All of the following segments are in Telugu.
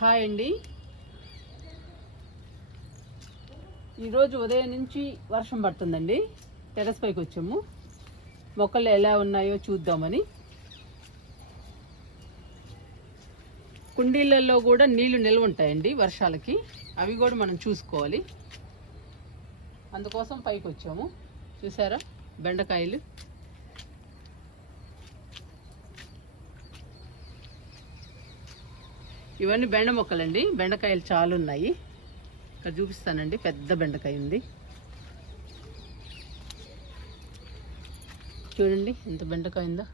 హాయ్ అండి. ఈరోజు ఉదయం నుంచి వర్షం పడుతుందండి. టెర్రస్ పైకి వచ్చాము. మొక్కలు ఎలా ఉన్నాయో చూద్దామని. కుండీలలో కూడా నీళ్లు నిల్వ ఉంటాయండి వర్షాలకి. అవి కూడా మనం చూసుకోవాలి. అందుకోసం పైకి వచ్చాము. చూసారా బెండకాయలు. ఇవన్నీ బెండ మొక్కలండి. బెండకాయలు చాలా ఉన్నాయి. ఇక్కడ చూపిస్తానండి. పెద్ద బెండకాయ ఉంది చూడండి, ఎంత బెండకాయ ఉందో.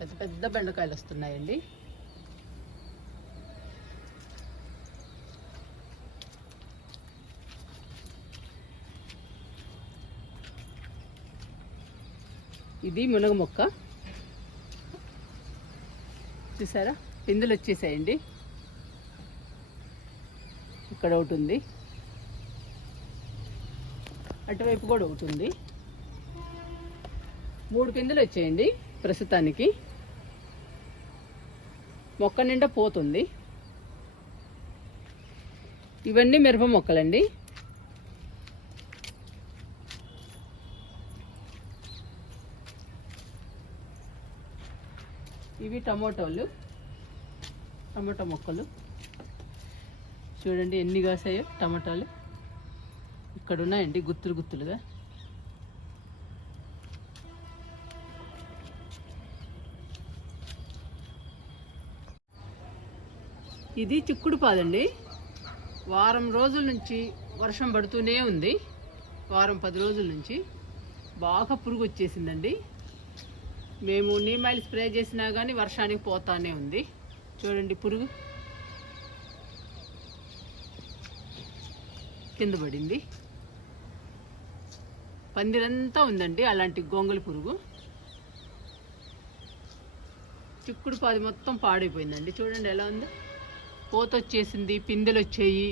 పెద్ద పెద్ద బెండకాయలు వస్తున్నాయండి. ఇది మునగ మొక్క చూసారా, పిందులు వచ్చేసాయండి. ఇక్కడ ఒకటి ఉంది, అటువైపు కూడా ఒకటి ఉంది. 3 పిందులు వచ్చాయండి ప్రస్తుతానికి. మొక్క నిండా పోతుంది. ఇవన్నీ మిరప మొక్కలండి. ఇవి టమోటా మొక్కలు. చూడండి ఎన్ని కాసాయో టమాటాలు. ఇక్కడ ఉన్నాయండి గుత్తులుగా. ఇది చిక్కుడు పాదండి. వారం రోజుల నుంచి వర్షం పడుతూనే ఉంది. వారం 10 రోజుల నుంచి బాగా పురుగు వచ్చేసిందండి. మేము నీమ్ ఆయిల్ స్ప్రే చేసినా కానీ వర్షానికి పోతానే ఉంది. చూడండి పురుగు కింద పడింది. పందిరంతా ఉందండి అలాంటి గొంగలి పురుగు. చిక్కుడు పాది మొత్తం పాడైపోయిందండి. చూడండి ఎలా ఉందో. పోత వచ్చేసింది, పిందెలు వచ్చాయి,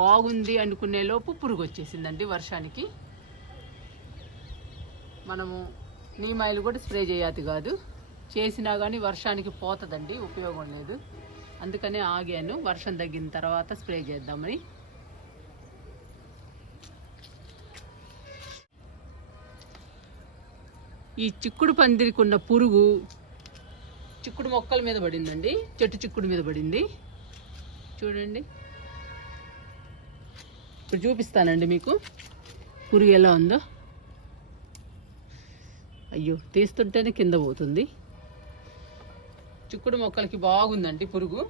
బాగుంది అనుకునే లోపు పురుగు వచ్చేసిందండి వర్షానికి. మనము నీమ్ ఆయిల్ కూడా స్ప్రే చేయాలి కాదు, చేసినా కానీ వర్షానికి పోతుందండి, ఉపయోగం లేదు. అందుకనే ఆగాను, వర్షం తగ్గిన తర్వాత స్ప్రే చేద్దామని. ఈ చిక్కుడు పందిరికి ఉన్న పురుగు చిక్కుడు మొక్కల మీద పడిందండి. చెట్టు చిక్కుడు మీద పడింది చూడండి. ఇప్పుడు చూపిస్తానండి మీకు పురుగు ఎలా ఉందో. అయ్యో, తీస్తుంటేనే కింద పోతుంది. చిక్కుడు మొక్కలకి బాగుందండి పురుగు.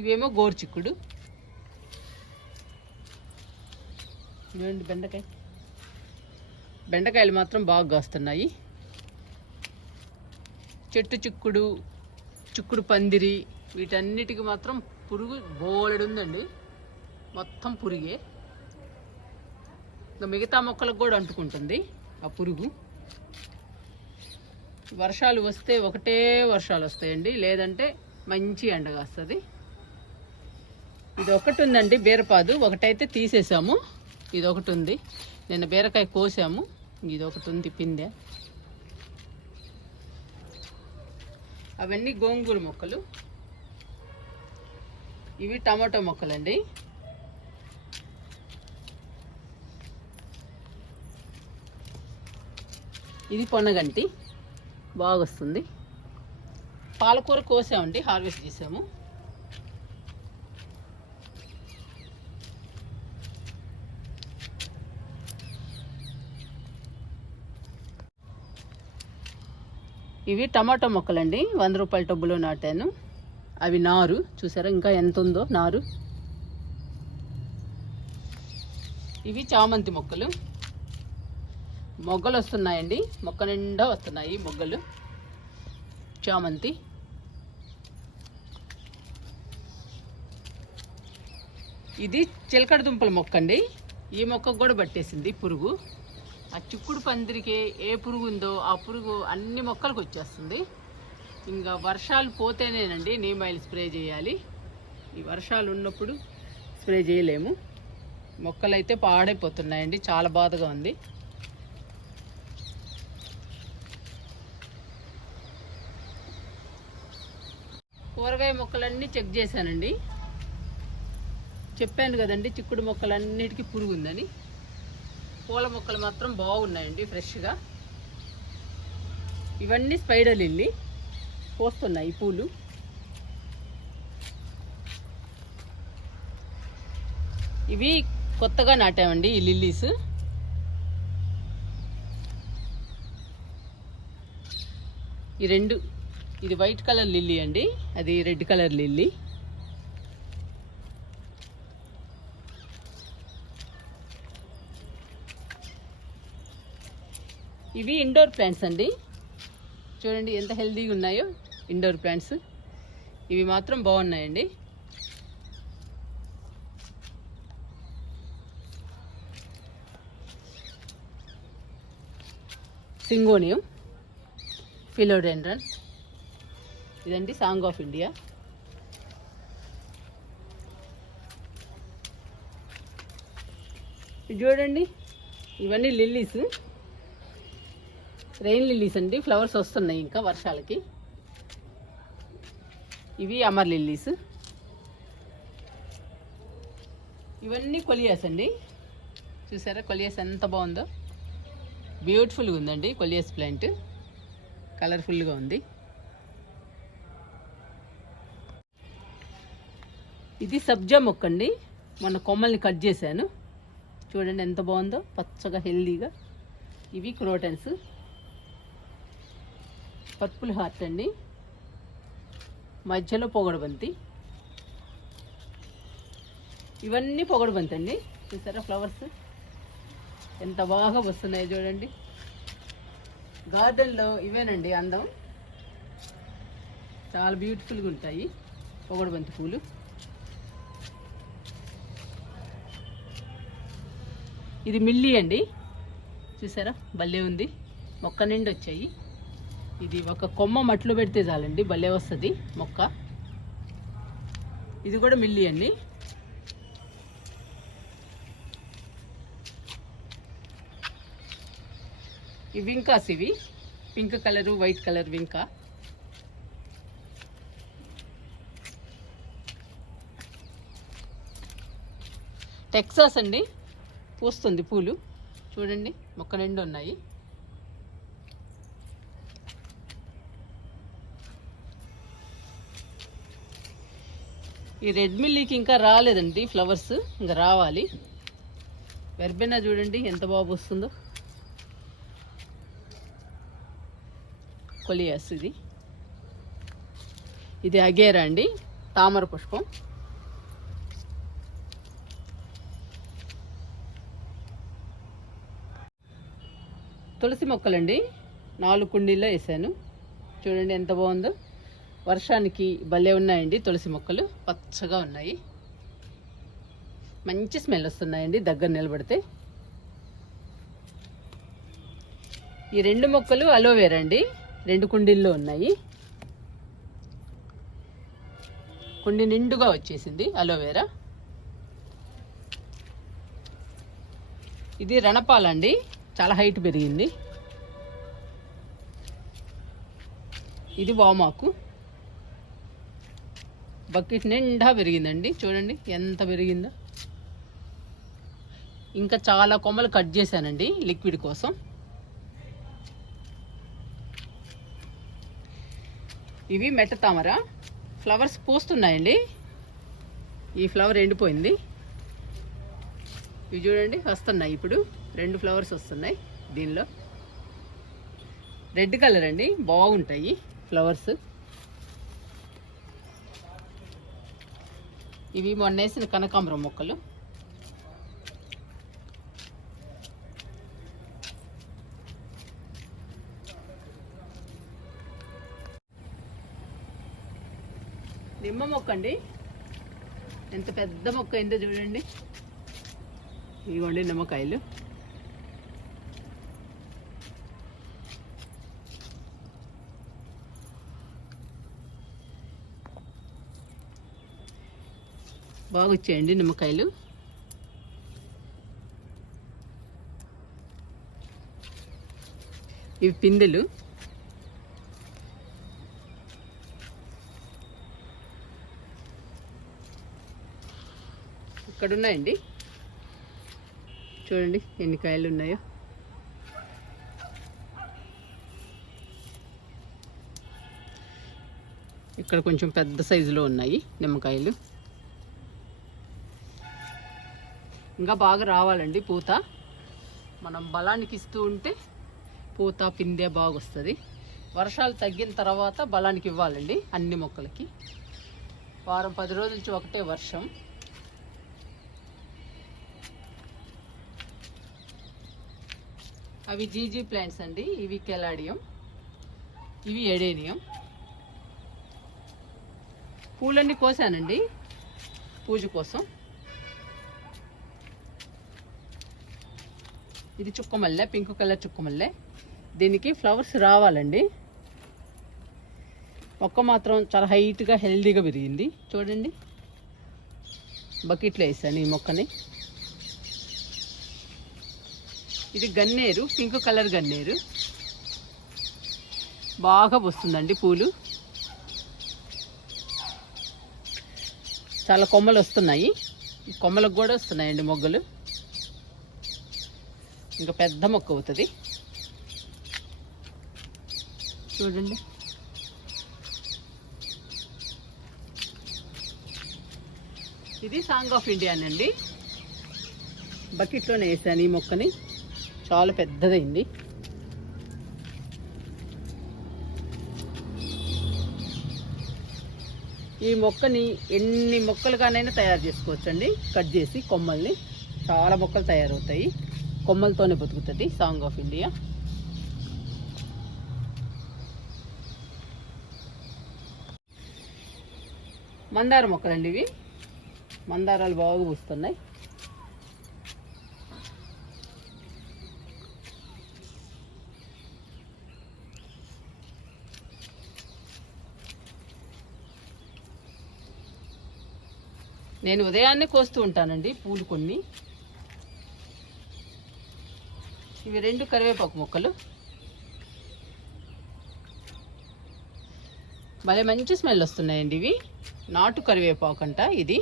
ఇవేమో గోరు చిక్కుడు. ఇవేంటి బెండకాయలు మాత్రం బాగా కాస్తున్నాయి. చెట్టు చిక్కుడు, చిక్కుడు పందిరి, వీటన్నిటికి మాత్రం పురుగు బోలెడు ఉందండి. మొత్తం పురుగే. ఇంకా మిగతా మొక్కలకు కూడా అంటుకుంటుంది ఆ పురుగు. వర్షాలు వస్తే ఒకటే వర్షాలు వస్తాయండి, లేదంటే మంచి ఎండ కాస్తుంది. ఇది ఒకటి ఉందండి బీరపాదు. ఒకటైతే తీసేసాము, ఇది ఒకటి ఉంది. నిన్న బీరకాయ కోసాము, ఇది ఒకటి ఉంది పిందె. అవన్నీ గోంగూర మొక్కలు. ఇవి టమాటో మొక్కలండి. ఇది పొన్నగంటి, బాగా వస్తుంది. పాలకూర కోసామండి, హార్వెస్ట్ చేసాము. ఇవి టమాటో మొక్కలండి. 100 రూపాయల టబ్బులో నాటాను. అవి నారు చూసారా, ఇంకా ఎంత ఉందో నారు. ఇవి చామంతి మొక్కలు. మొగ్గలు వస్తున్నాయండి, మొక్క నిండా వస్తున్నాయి మొగ్గలు. చామంతి. ఇది చిలకడ దుంపల మొక్క అండి. ఈ మొక్కకు కూడా పట్టేసింది పురుగు. ఆ చిక్కుడు పందిరికి ఏ పురుగు ఉందో ఆ పురుగు అన్ని మొక్కలకు వచ్చేస్తుంది. ఇంకా వర్షాలు పోతేనేనండి నీమ్ ఆయిల్ స్ప్రే చేయాలి. ఈ వర్షాలు ఉన్నప్పుడు స్ప్రే చేయలేము. మొక్కలు అయితే పాడైపోతున్నాయండి, చాలా బాధగా ఉంది. కూరగాయ మొక్కలన్నీ చెక్ చేశానండి. చెప్పాను కదండి చిక్కుడు మొక్కలన్నిటికీ పురుగు ఉందని. పూల మొక్కలు మాత్రం బాగున్నాయండి ఫ్రెష్గా. ఇవన్నీ స్పైడర్ లిల్లీ పోస్తున్నాయి పూలు. ఇవి కొత్తగా నాటామండి ఈ లిల్లీస్. ఈ రెండు, ఇది వైట్ కలర్ లిల్లీ అండి, అది రెడ్ కలర్ లిల్లీ. ఇవి ఇండోర్ ప్లాంట్స్ అండి. చూడండి ఎంత హెల్తీగా ఉన్నాయో ఇండోర్ ప్లాంట్స్. ఇవి మాత్రం బాగున్నాయండి. సింగోనియం, ఫిలోడెండ్రన్, ఇదండి సాంగ్ ఆఫ్ ఇండియా. ఇది చూడండి, ఇవన్నీ లిల్లీస్, రెయిన్ లిల్లీస్ అండి. ఫ్లవర్స్ వస్తున్నాయి ఇంకా వర్షాలకి. ఇవి అమర్ లిల్లీస్. ఇవన్నీ కొలియాస్ అండి. చూసారా కొలియాస్ ఎంత బాగుందో, బ్యూటిఫుల్గా ఉందండి కొలియాస్ ప్లాంట్, కలర్ఫుల్గా ఉంది. ఇది సబ్జా మొక్క అండి, మన కొమ్మల్ని కట్ చేశాను. చూడండి ఎంత బాగుందో, పచ్చగా హెల్దీగా. ఇవి క్రోటన్స్. పర్పుల్ హార్ట్ అండి, మధ్యలో పొగడబంతి. ఇవన్నీ పొగడబంతి అండి. చూసారా ఫ్లవర్స్ ఎంత బాగా వస్తున్నాయి చూడండి. గార్డెన్లో ఇవేనండి అందం, చాలా బ్యూటిఫుల్గా ఉంటాయి పొగడబంతి పూలు. ఇది మిల్లీ అండి, చూసారా భలే ఉంది, మొక్క నిండి వచ్చాయి. ఇది ఒక కొమ్మ మట్లో పెడితే చాలండి భలే వస్తుంది మొక్క. ఇది కూడా మిల్లీ అండి. ఈ వింకాస్, ఇవి pink colour white colour వింకా. Texas అండి, పూస్తుంది పూలు. చూడండి మొక్క నిండు ఉన్నాయి. ఈ రెడ్ మిల్లీకి ఇంకా రాలేదండి ఫ్లవర్స్, ఇంకా రావాలి. వెర్బెనా చూడండి ఎంత బాగా వస్తుందో. కొలియాస్, ఇది అగేరా అండి, తామర పుష్పం. తులసి మొక్కలండి, 4 కుండీల్లో వేసాను. చూడండి ఎంత బాగుందో, వర్షానికి భలే ఉన్నాయండి తులసి మొక్కలు, పచ్చగా ఉన్నాయి, మంచి స్మెల్ వస్తున్నాయండి దగ్గర నిలబడితే. ఈ 2 మొక్కలు అలోవేరా అండి, 2 కుండీల్లో ఉన్నాయి. కుండి నిండుగా వచ్చేసింది అలోవేరా. ఇది రణపాలండి, చాలా హైట్ పెరిగింది. ఇది వామాకు, బకెట్ నిండా పెరిగిందండి. చూడండి ఎంత పెరిగిందో. ఇంకా చాలా కొమ్మలు కట్ చేశానండి లిక్విడ్ కోసం. ఇవి మెట్ట తామర, ఫ్లవర్స్ పూస్తున్నాయండి. ఈ ఫ్లవర్ ఎండిపోయింది. ఇవి చూడండి వస్తున్నాయి, ఇప్పుడు 2 ఫ్లవర్స్ వస్తున్నాయి దీనిలో. రెడ్ కలర్ అండి, బాగుంటాయి ఫ్లవర్స్. ఇవి మొన్న వేసిన కనకాంబరం మొక్కలు. నిమ్మ మొక్క అండి, ఎంత పెద్ద మొక్క అయిందో చూడండి. ఇదిగోండి నిమ్మకాయలు. బాగా వచ్చాయండి నిమ్మకాయలు. ఇవి పిందెలు. ఇక్కడ ఉన్నాయండి, చూడండి ఎన్ని కాయలు ఉన్నాయో. ఇక్కడ కొంచెం పెద్ద సైజులో ఉన్నాయి నిమ్మకాయలు. ఇంకా బాగా రావాలండి పూత. మనం బలానికి ఇస్తూ ఉంటే పూత పిందె బాగా వస్తుంది. వర్షాలు తగ్గిన తర్వాత బలానికి ఇవ్వాలండి అన్ని మొక్కలకి. వారం 10 రోజుల నుంచి ఒకటే వర్షం. అవి జీజీ ప్లాంట్స్ అండి. ఇవి కెలాడియం, ఇవి ఎడేనియం. పూలన్నీ కోసానండి పూజ కోసం. ఇది చుక్కమల్లె, పింక్ కలర్ చుక్కమల్లె. దీనికి ఫ్లవర్స్ రావాలండి. మొక్క మాత్రం చాలా హైట్గా హెల్దీగా పెరిగింది. చూడండి, బకెట్లో వేసాను ఈ మొక్కని. ఇది గన్నేరు, పింక్ కలర్ గన్నేరు. బాగా వస్తుందండి పూలు. చాలా కొమ్మలు వస్తున్నాయి. ఈ కొమ్మలకు కూడా వస్తున్నాయండి మొగ్గలు. ఇంకా పెద్ద మొక్క అవుతుంది. చూడండి, ఇది సాంగ్ ఆఫ్ ఇండియా అండి. బకెట్లోనే వేసాను ఈ మొక్కని. చాలా పెద్దదైంది. ఈ మొక్కని ఎన్ని మొక్కలుగానైనా తయారు చేసుకోవచ్చండి. కట్ చేసి కొమ్మల్ని చాలా మొక్కలు తయారవుతాయి. కొమ్మలతోనే బతుకుతుంది సాంగ్ ఆఫ్ ఇండియా. మందార మొక్కలండి ఇవి. మందారాలు బాగా పూస్తున్నాయి. నేను ఉదయాన్నే కోస్తూ ఉంటానండి పూలు కొన్ని. ఇవి 2 కరివేపాకు మొక్కలు. భలే మంచి స్మెల్ వస్తున్నాయండి ఇవి. నాటు కరివేపాకు అంట ఇది.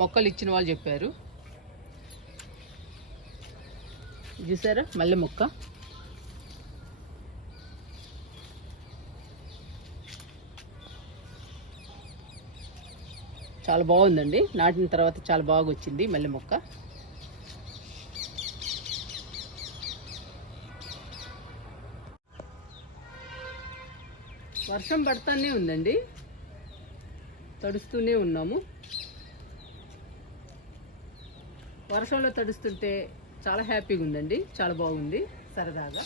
మొక్కలు ఇచ్చిన వాళ్ళు చెప్పారు. చూసారా మల్లె మొక్క. చాలా బాగుందండి. నాటిన తర్వాత చాలా బాగా వచ్చింది మల్లె మొక్క. వర్షం పడుతూనే ఉందండి, తడుస్తూనే ఉన్నాము. వర్షంలో తడుస్తుంటే చాలా హ్యాపీగా ఉందండి. చాలా బాగుంది సరదాగా.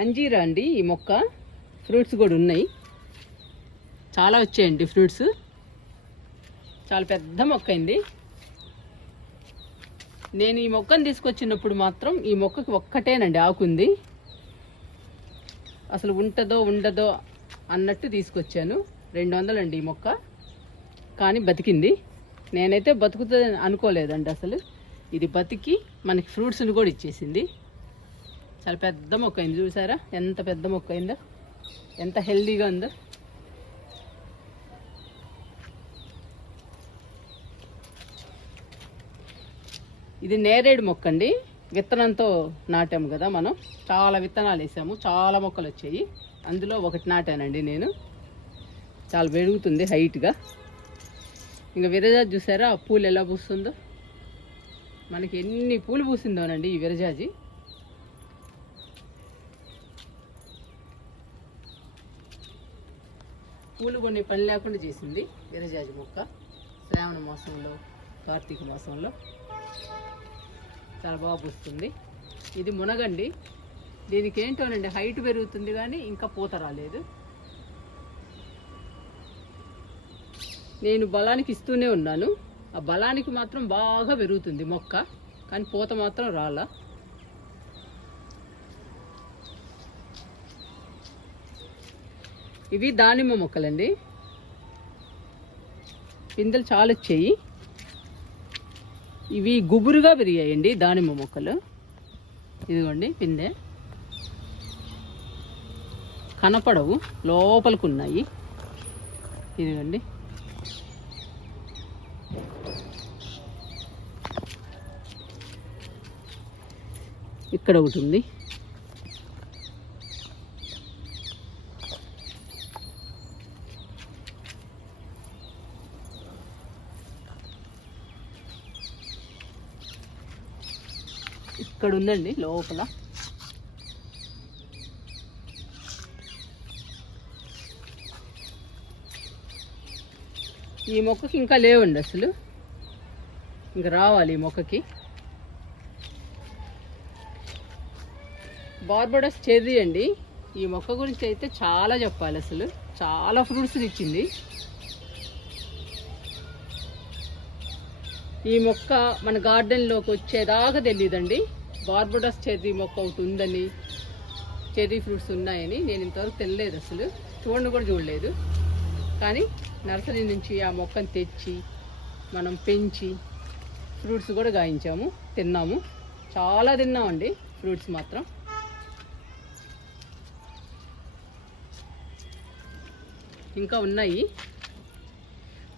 అంజీరా అండి ఈ మొక్క. ఫ్రూట్స్ కూడా ఉన్నాయి. చాలా వచ్చాయండి ఫ్రూట్స్. చాలా పెద్ద మొక్క అయింది. నేను ఈ మొక్కను తీసుకొచ్చినప్పుడు మాత్రం ఈ మొక్కకి ఒక్కటేనండి ఆకుంది. అసలు ఉంటుందో ఉండదో అన్నట్టు తీసుకొచ్చాను. 200 అండి ఈ మొక్క. కానీ బతికింది. నేనైతే బతుకుతుంది అనుకోలేదండి అసలు. ఇది బతికి మనకి ఫ్రూట్స్ని కూడా ఇచ్చేసింది. చాలా పెద్ద మొక్క అయింది. చూసారా ఎంత పెద్ద మొక్క అయిందో, ఎంత హెల్దీగా ఉందో. ఇది నేరేడు మొక్క అండి. విత్తనంతో నాటాము కదా మనం. చాలా విత్తనాలు వేసాము, చాలా మొక్కలు వచ్చాయి. అందులో ఒకటి నాటానండి నేను. చాలా పెరుగుతుంది హైట్గా. ఇంకా విరజాజి చూసారా ఆ పూలు ఎలా పూస్తుందో. మనకి ఎన్ని పూలు పూసిందోనండి ఈ విరజాజి. పూలు కొన్ని పని లేకుండా చేసింది విరజాజి మొక్క. శ్రావణ మాసంలో, కార్తీక మాసంలో చాలా బాగా పూస్తుంది. ఇది మునగండి. దీనికి ఏంటోనండి హైట్ పెరుగుతుంది కానీ ఇంకా పూత రాలేదు. నేను బలానికి ఇస్తూనే ఉన్నాను. ఆ బలానికి మాత్రం బాగా పెరుగుతుంది మొక్క, కానీ పూత మాత్రం రాలా. ఇవి దానిమ్మ మొక్కలండి. పిందెలు చాలా వచ్చాయి. ఇవి గుబురుగా పెరిగాయండి దానిమ్మ మొక్కలు. ఇదిగోండి పిందె, కనపడవు, లోపలికి ఉన్నాయి. ఇదిగోండి. ఇక్కడ ఒకటి ఉంది. ఇక్కడ ఉందండి లోపల. ఈ మొక్కకి ఇంకా లేవండి అసలు, ఇంకా రావాలి ఈ మొక్కకి. బార్బడోస్ చెర్రీ అండి. ఈ మొక్క గురించి అయితే చాలా చెప్పాలి, అసలు చాలా ఫ్రూట్స్ ఇచ్చింది. ఈ మొక్క మన గార్డెన్లోకి వచ్చేదాకా తెలియదండి. బార్బడోస్ చెర్రీ మొక్క ఒకటి ఉందని, చెర్రీ ఫ్రూట్స్ ఉన్నాయని నేను ఇంతవరకు తెలియలేదు, అసలు చూడండి కూడా చూడలేదు. కానీ నర్సరీ నుంచి ఆ మొక్కను తెచ్చి మనం పెంచి ఫ్రూట్స్ కూడా గాయించాము, తిన్నాము. చాలా తిన్నామండి ఫ్రూట్స్ మాత్రం. ఇంకా ఉన్నాయి,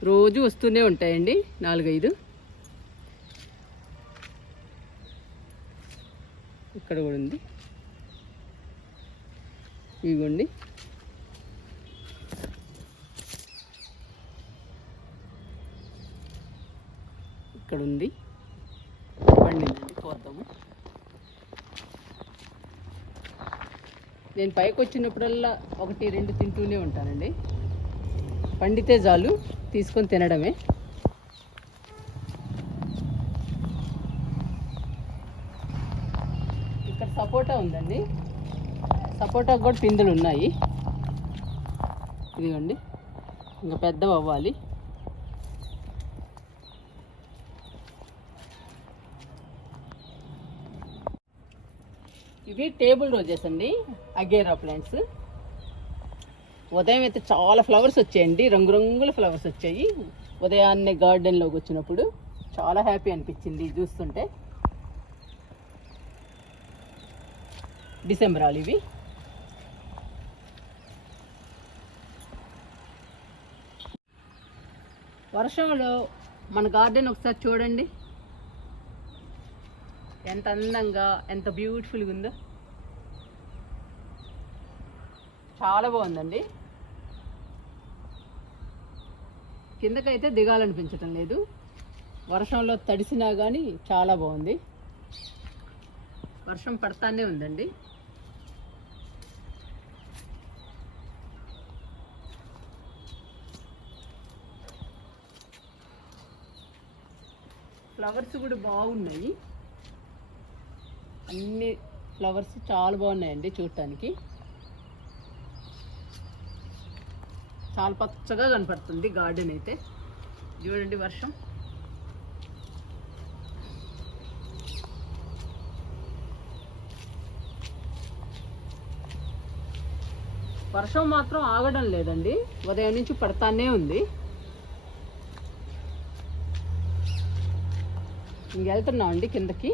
రోజు వస్తూనే ఉంటాయండి 4-5. ఇక్కడ కూడా ఉంది, ఇదిగోండి. ఇక్కడ ఉంది, పండిందండి, కోద్దాము. నేను పైకి వచ్చినప్పుడల్లా 1-2 తింటూనే ఉంటానండి. పండితే చాలు తీసుకొని తినడమే. ఇక్కడ సపోటా ఉందండి. సపోటాకు కూడా పిందెలు ఉన్నాయి. ఇదిగోండి, ఇంకా పెద్దవి అవ్వాలి. ఇవి టేబుల్ రోజెస్ అండి, అగేరా ప్లాంట్స్. ఉదయం అయితే చాలా ఫ్లవర్స్ వచ్చాయండి, రంగురంగుల ఫ్లవర్స్ వచ్చాయి. ఉదయాన్నే గార్డెన్లోకి వచ్చినప్పుడు చాలా హ్యాపీ అనిపించింది చూస్తుంటే. డిసెంబరాలు ఇవి. వర్షంలో మన గార్డెన్ ఒకసారి చూడండి, ఎంత అందంగా, ఎంత బ్యూటిఫుల్గా ఉందో. చాలా బాగుందండి. కిందకైతే దిగాలనిపించటం లేదు, వర్షంలో తడిసినా కానీ చాలా బాగుంది. వర్షం పడతానే ఉందండి. ఫ్లవర్స్ కూడా బాగున్నాయి, అన్ని ఫ్లవర్స్ చాలా బాగున్నాయండి చూడటానికి. చాలా పచ్చగా కనపడుతుంది గార్డెన్ అయితే. చూడండి వర్షం. వర్షం మాత్రం ఆగడం లేదండి, ఉదయం నుంచి పడతానే ఉంది. ఇంకెళ్తున్నామండి కిందకి.